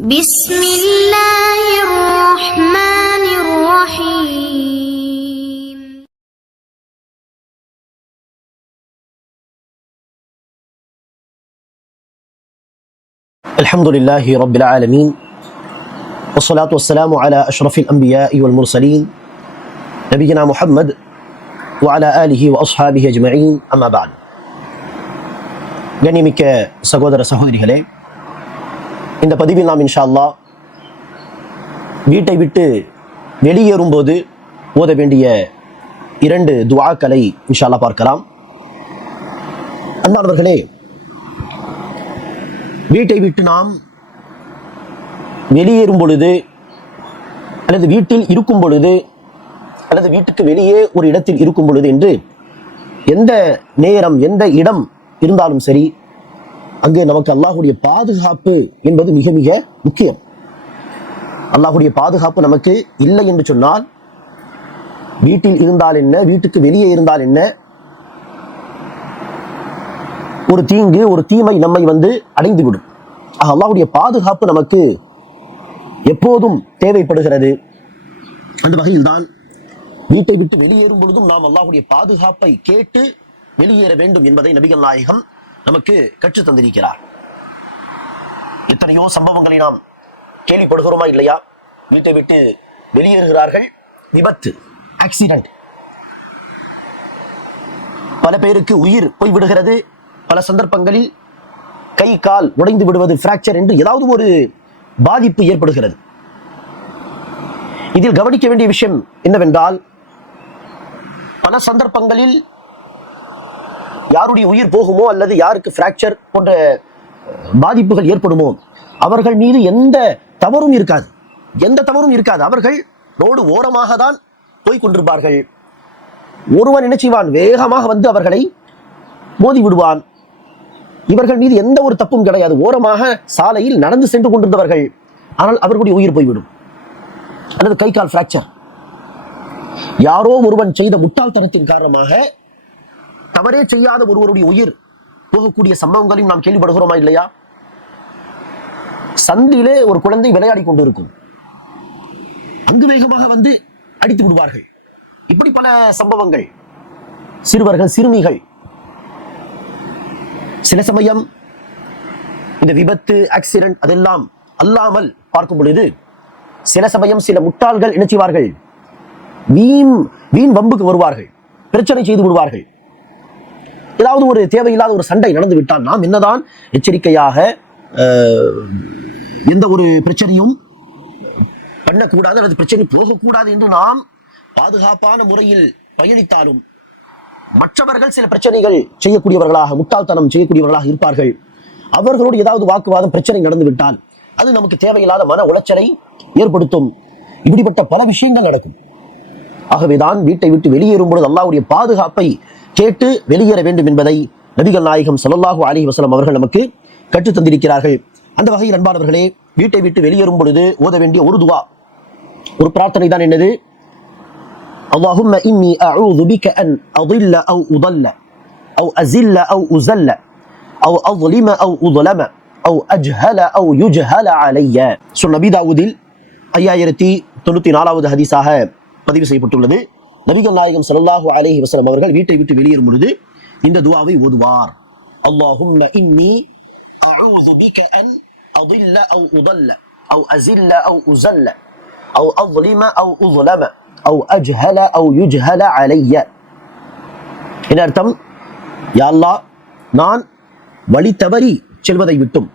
بسم الله الرحمن الرحيم. الحمد لله رب العالمين والصلاة والسلام على أشرف الأنبياء والمرسلين نبينا محمد وعلى آله وأصحابه أجمعين أما بعد. கண்ணியமிக்க சகோதர சகோதரிகளே, இந்த பதிவில் நாம் இன்ஷா அல்லாஹ் வீட்டை விட்டு வெளியேறும்போது ஓத வேண்டிய 2 துஆக்களை இன்ஷா அல்லாஹ் பார்க்கலாம். அன்பானவர்களே, வீட்டை விட்டு நாம் வெளியேறும் பொழுது அல்லது வீட்டில் இருக்கும் பொழுது அல்லது வீட்டுக்கு வெளியே ஒரு இடத்தில் இருக்கும் பொழுது என்று எந்த நேரம் எந்த இடம் இருந்தாலும் சரி, அங்கே நமக்கு அல்லாஹ்வுடைய பாதுகாப்பு என்பது மிக மிக முக்கியம். அல்லாஹ்வுடைய பாதுகாப்பு நமக்கு இல்லை என்று சொன்னால், வீட்டில் இருந்தால் என்ன, வீட்டுக்கு வெளியே இருந்தால் என்ன, ஒரு தீங்கு ஒரு தீமை நம்மை அடைந்துவிடும். அல்லாஹ்வுடைய பாதுகாப்பு நமக்கு எப்போதும் தேவைப்படுகிறது. அந்த வகையில் தான் வீட்டை விட்டு வெளியேறும் பொழுதும் நாம் அல்லாஹ்வுடைய பாதுகாப்பை கேட்டு வெளியேற வேண்டும் என்பதை நபிகள் நாயகம் நமக்கு கற்றுத் தந்திருக்கிறார். எத்தனையோ சம்பவங்களை நாம் கேள்விப்படுகிறோமா இல்லையா? வீட்டை விட்டு வெளியேறுகிறார்கள், விபத்து, ஆக்சிடென்ட், பல பேருக்கு உயிர் போய்விடுகிறது. பல சந்தர்ப்பங்களில் கை கால் உடைந்து விடுவது, பிராக்சர் என்று ஏதாவது ஒரு பாதிப்பு ஏற்படுகிறது. இதில் கவனிக்க வேண்டிய விஷயம் என்னவென்றால், பல சந்தர்ப்பங்களில் யாருடைய உயிர் போகுமோ அல்லது யாருக்கு பிராக்சர் போன்ற பாதிப்புகள் ஏற்படுமோ அவர்கள் மீது எந்த தவறும் இருக்காது. அவர்கள் ரோடு ஓரமாக தான் போய் கொண்டிருப்பார்கள். ஒருவன் என்ன செய்வான்? வேகமாக அவர்களை மோதி விடுவான். இவர்கள் மீது எந்த ஒரு தப்பும் கிடையாது. ஓரமாக சாலையில் நடந்து சென்று கொண்டிருந்தவர்கள், ஆனால் அவர்களுடைய உயிர் போய்விடும். அல்லது கை கால் பிராக்சர். யாரோ ஒருவன் செய்த முட்டாள்தனத்தின் காரணமாக தவறே செய்யாத ஒருவருடைய உயிர் போகக்கூடிய சம்பவங்களையும் நாம் கேள்விப்படுகிறோமா இல்லையா? சந்திலே ஒரு குழந்தை விளையாடி கொண்டிருக்கும், அங்கு வேகமாக அடித்து விடுவார்கள். இப்படி பல சம்பவங்கள். சிறுவர்கள், சிறுமிகள். சில சமயம் இந்த விபத்து, ஆக்சிடென்ட் அதெல்லாம் அல்லாமல் பார்க்கும் பொழுது, சில சமயம் சில முட்டாள்கள் என்ன செய்வார்கள்? வீண் வம்புக்கு வருவார்கள், பிரச்சனை செய்து விடுவார்கள். ஏதாவது ஒரு தேவையில்லாத ஒரு சண்டை நடந்து விட்டால் நாம் என்னதான் எச்சரிக்கையாக எந்த ஒரு பிரச்சனையும் பண்ணக்கூடாது அல்லது பிரச்சனை போகக்கூடாது என்று நாம் பாதுகாப்பான முறையில் பயணித்தாலும், மற்றவர்கள் சில பிரச்சனைகள் செய்யக்கூடியவர்களாக, முட்டாள்தனம் செய்யக்கூடியவர்களாக இருப்பார்கள். அவர்களோடு ஏதாவது வாக்குவாதம், பிரச்சனை நடந்து விட்டால் அது நமக்கு தேவையில்லாத மன உளைச்சலை ஏற்படுத்தும். இப்படிப்பட்ட பல விஷயங்கள் நடக்கும். ஆகவேதான் வீட்டை விட்டு வெளியேறும் பொழுது அல்லாஹ்வுடைய பாதுகாப்பை கேட்டு வெளியேற வேண்டும் என்பதை நபிகள் நாயகம் ஸல்லல்லாஹு அலைஹி வஸல்லம் அவர்கள் நமக்கு கற்றுத் தந்திருக்கிறார்கள். அந்த வகையில் அன்பானவர்களே, வீட்டை விட்டு வெளியேறும் பொழுது ஓத வேண்டிய ஒரு துஆ, ஒரு பிரார்த்தனை தான் என்னது? அல்லாஹும்ம இன்னி அஊது பிக அன் அضل أو أضل أو أزل أو أزل أو أظلم أو أظلم أو أجهل أو يجهل علي. நபி தாவூதில் 5094வது ஹதீஸாக பதிவு செய்யப்பட்டுள்ளது. நபிகள் நாயகம் ஸல்லல்லாஹு அலைஹி வஸல்லம் அவர்கள் வீட்டை விட்டு வெளியேறும் பொழுது இந்த துஆவை ஓதுவார். அல்லாஹும்ம இன்னி அஊது பிக அன் அضل أو أضل أو أزل أو أزل أو أظلم أو أظلم أو أجهل أو يجهل علي. என்ன அர்த்தம்? யா அல்லாஹ், நான் வழி தவறி செல்வதை விட்டும்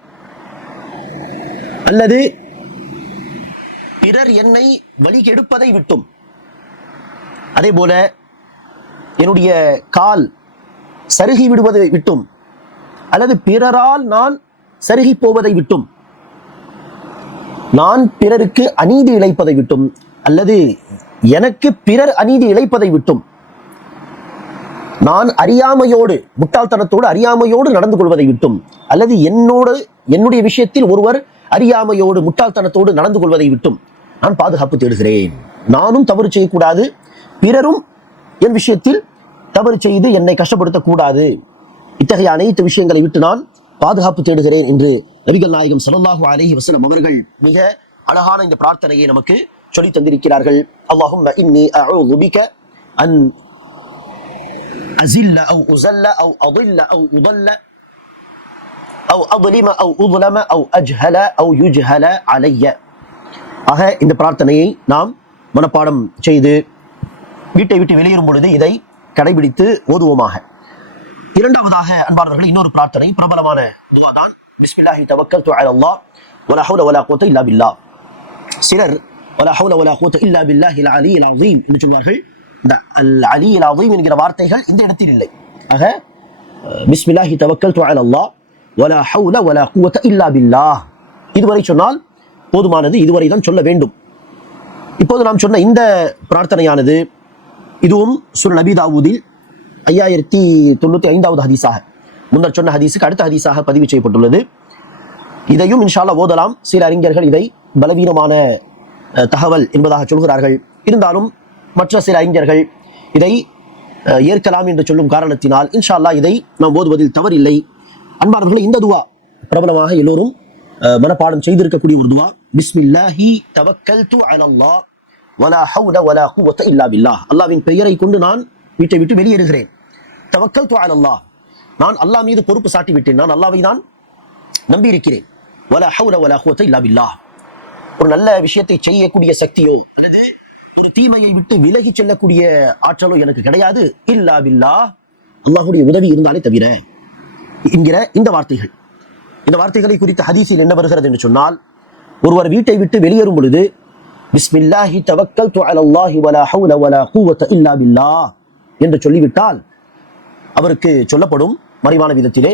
அல்லது பிறர் என்னை வழி கெடுப்பதை விட்டும், அதே போல என்னுடைய கால் சருகி விடுவதை விட்டும் அல்லது பிறரால் நான் சருகி போவதை விட்டும், நான் பிறருக்கு அநீதி இழைப்பதை விட்டும் அல்லது எனக்கு பிறர் அநீதி இழைப்பதை விட்டும், நான் அறியாமையோடு, முட்டாள்தனத்தோடு அறியாமையோடு நடந்து கொள்வதை விட்டும் அல்லது என்னுடைய விஷயத்தில் ஒருவர் அறியாமையோடு முட்டாள்தனத்தோடு நடந்து கொள்வதை விட்டும் நான் பாதுகாப்பு தேடுகிறேன். நானும் தவறு செய்யக்கூடாது, பிறரும் என் விஷயத்தில் தவறு செய்து என்னை கஷ்டப்படுத்தக்கூடாது. இத்தகைய அனைத்து விஷயங்களை விட்டு நான் பாதுகாப்பு தேடுகிறேன் என்று நபிகள் நாயகம் ஸல்லல்லாஹு அலைஹி வஸல்லம் அவர்கள் மிக அழகான இந்த பிரார்த்தனையை நமக்கு சொல்லி தந்திருக்கிறார்கள். அல்லாஹும்ம இன்னி அஊது பிக அன் அஸில்ல அவ் உஸல்ல அவ் அضل அவ் உضل அவ் அظلم அவ் உظلم அவ் அஜ்ஹல அவ் யுஜ்ஹல அலைய. ஆக இந்த பிரார்த்தனையை நாம் மனப்பாடம் செய்து வீட்டை விட்டு வெளியேறும் பொழுது இதை கடைபிடித்து ஓதுவோமாக. இரண்டாவதாக அன்பார்ந்தவர்கள், இன்னொரு பிரார்த்தனை பிரபலமான துஆ தான் பிஸ்மில்லாஹி தவக்கல்து அலல்லாஹ் வலா ஹவுல வலா குவத்த இல்லா பில்லாஹ். சிலர் வலா ஹவுல வலா குவத்த இல்லா பில்லாஹில் அலியில் அஸீம் என்று சொல்வார்கள். இந்த அல் அலியில் அஸீம் என்கிற வார்த்தைகள் இந்த இடத்தில் இல்லை. ஆக பிஸ்மில்லாஹி தவக்கல்து அலல்லாஹ் வலா ஹவுல வலா குவத்த இல்லா பில்லாஹ் இதுவரை சொன்னால் போதுமானது, இதுவரை தான் சொல்ல வேண்டும். இப்போது நாம் சொன்ன இந்த பிரார்த்தனையானது இதுவும் சூனன் நபி தாவூதில் 5095வது ஹதீஸாக, முன்னர் சொன்ன ஹதீஸுக்கு அடுத்த ஹதீஸாக பதிவு செய்யப்பட்டுள்ளது. இதையும் இன்ஷா அல்லாஹ் ஓதலாம். சில அறிஞர்கள் இதை பலவீனமான தகவல் என்பதாக சொல்கிறார்கள். இருந்தாலும் மற்ற சில அறிஞர்கள் இதை ஏற்கலாம் என்று சொல்லும் காரணத்தினால் இன்ஷா அல்லாஹ் இதை நாம் ஓதுவதில் தவறில்லை. அன்பானவர்களே, இந்த துவா பிரபலமாக எல்லோரும் மனப்பாடம் செய்திருக்கக்கூடிய ஒரு துவா. பிஸ்மில்லாஹி தவக்கல்து அலல்லாஹ் வலா ஹவுல வலா குவத்த இல்லா பில்லாஹ். அல்லாஹ்வின் பெயரை கொண்டு நான் வீட்டை விட்டு வெளியேறுகிறேன். தவக்கல்து அலல்லாஹ், நான் அல்லாஹ் மீது பொறுப்பு சாட்டி விட்டேன், நான் அல்லாஹ்வை நான் நம்பி இருக்கிறேன். வலா ஹவுல வலா குவத்த இல்லா பில்லாஹ், ஒரு நல்ல விஷயத்தை செய்யக்கூடிய சக்தியோ அல்லது ஒரு தீமையை விட்டு விலகி செல்லக்கூடிய ஆற்றலோ எனக்கு கிடையாது. இல்லா பில்லாஹ், அல்லாஹ்வுடைய உதவி இருந்தாலே தவிர என்கிற இந்த வார்த்தைகள். இந்த வார்த்தைகளை குறித்த ஹதீஸில் என்ன வருகிறது என்று சொன்னால், ஒருவர் வீட்டை விட்டு வெளியேறும் பொழுது பிஸ்மில்லாஹி தவக்கல்து அலல்லாஹி வலா ஹவுல வலா குவத்த இல்லா பில்லாஹ் என்று சொல்லிவிட்டால் அவருக்கு சொல்லப்படும் மறைவான விதத்திலே,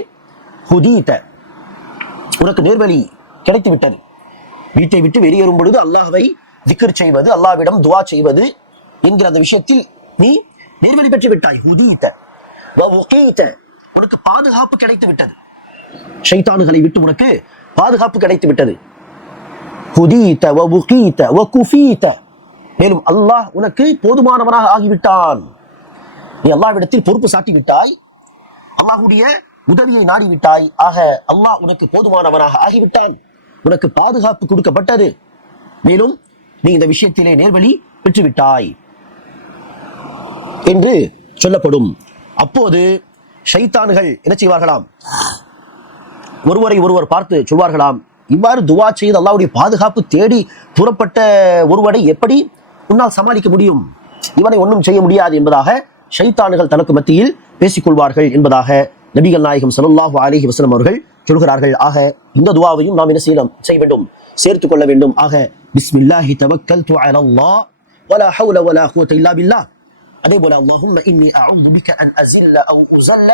ஹுதீத, உனக்கு நேர்வழி கிடைத்து விட்டது. வீட்டை விட்டு வெளியேறும் பொழுது அல்லாஹ்வை திக்ர் செய்வது, அல்லாஹ்விடம் துஆ செய்வது என்கிற அந்த விஷயத்தில் நீ நேர்வழி பெற்று விட்டாய். ஹுதீத வ உகீத, உனக்கு பாதுகாப்பு கிடைத்து விட்டது. ஷைத்தான்களை விட்டு உனக்கு பாதுகாப்பு கிடைத்து விட்டது. ஹுதீத வ உகீத வ குஃபீத, மேலும் அல்லாஹ் உனக்கு போதுமானவனாக ஆகிவிட்டான். நீ அல்லாஹ்விடத்தில் பொறுப்பு சாட்டி விட்டாய், அல்லாஹ்வுடைய உதவியை நாடி விட்டாய். ஆக அல்லாஹ் உனக்கு போதுமானவனாக ஆகிவிட்டான், உனக்கு பாதுகாப்பு கொடுக்கப்பட்டது, மேலும் நீ இந்த விஷயத்திலே நேர்வழி பெற்றுவிட்டாய் என்று சொல்லப்படும். அப்போது ஷைத்தான்கள் என்ன செய்வார்களாம், ஒருவரை ஒருவர் பார்த்து சொல்வார்களாம், இவ்வாறு துவா செய்து அல்லாஹ்வுடைய பாதுகாப்பு தேடி புறப்பட்ட ஒருவரை எப்படி உன்னால் சமாளிக்க முடியும், இவனை ஒன்றும் செய்ய முடியாது என்பதாக ஷைத்தான்கள் தனக்கு மத்தியில் பேசிக்கொள்வார்கள் என்பதாக நபிகள் நாயகம் ஸல்லல்லாஹு அலைஹி வஸல்லம் அவர்கள் சொல்கிறார்கள். ஆக இந்த துவாவையும் நாம் என்ன செய்ய வேண்டும், சேர்த்துக் கொள்ள வேண்டும். ஆக பிஸ்மில்லாஹி தவக்கல்து அலல்லாஹ் வலா ஹவுல வலா குவத்த இல்லா பில்லாஹ். அதே போல அல்லாஹும்ம இன்னி அஊது பிக அன் அஸில்ல அவ் உஸல்ல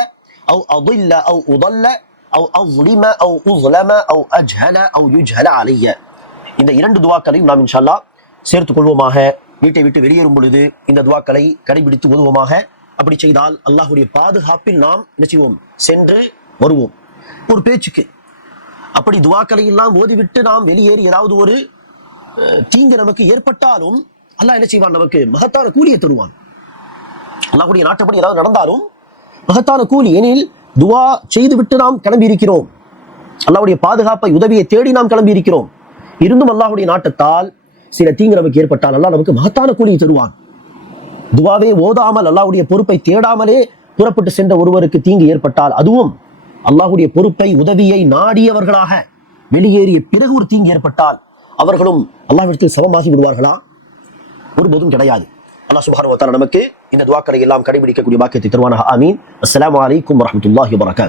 அவ் அضل அவ் உضل அவ் அظلم அவ் உظلم அவ் அஜ்ஹல அவ் யுஜ்ஹல அலைய. இந்த இரண்டு துவாக்களையும் நாம் இன்ஷா அல்லாஹ் சேர்த்துக் கொள்வோமாக. வீட்டை விட்டு வெளியேறும் பொழுது இந்த துவாக்களை கடைபிடித்து ஓதுவோமாக. அப்படி செய்தால் அல்லாஹ்வுடைய பாதுகாப்பில் நாம் என்ன செய்வோம், சென்று வருவோம். ஒரு பேச்சுக்கு அப்படி துவாக்களை எல்லாம் ஓதிவிட்டு நாம் வெளியேறி ஏதாவது ஒரு தீங்கு நமக்கு ஏற்பட்டாலும் அல்லாஹ் என்ன செய்வான், நமக்கு மகத்தான கூலியை தருவான். அல்லாஹ்வுடைய நாட்டப்படி ஏதாவது நடந்தாலும் மகத்தான கூலி. எனில் துவா செய்துவிட்டு நாம் கிளம்பி இருக்கிறோம், அல்லாஹ்வுடைய பாதுகாப்பை உதவியை தேடி நாம் கிளம்பி இருக்கிறோம். இருந்தும் அல்லாஹ்வுடைய நாட்டத்தால் சில தீங்கு நமக்கு ஏற்பட்டால் அல்லாஹ் நமக்கு மகத்தான கூலியை தருவான். துவாவே ஓதாமல் அல்லாஹ்வுடைய பொறுப்பை தேடாமலே புறப்பட்டு சென்ற ஒருவருக்கு தீங்கு ஏற்பட்டால், அதுவும் அல்லாஹ்வுடைய பொறுப்பை உதவியை நாடியவர்களாக வெளியேறிய பிறகு ஒரு தீங்கு ஏற்பட்டால் அவர்களும் அல்லாஹ்விடத்தில் சமமாகி விடுவார்களா? ஒருபோதும் கிடையாது. அல்லாஹ் சுப்ஹானஹு வ தஆலா நமக்கு இந்த துஆக்களை எல்லாம் கடைபிடிக்கக்கூடிய பாக்கியத்தை தருவானாக. ஆமீன். அஸ்ஸலாமு அலைக்கும் வரஹ்மத்துல்லாஹி வபரகாத்துஹு.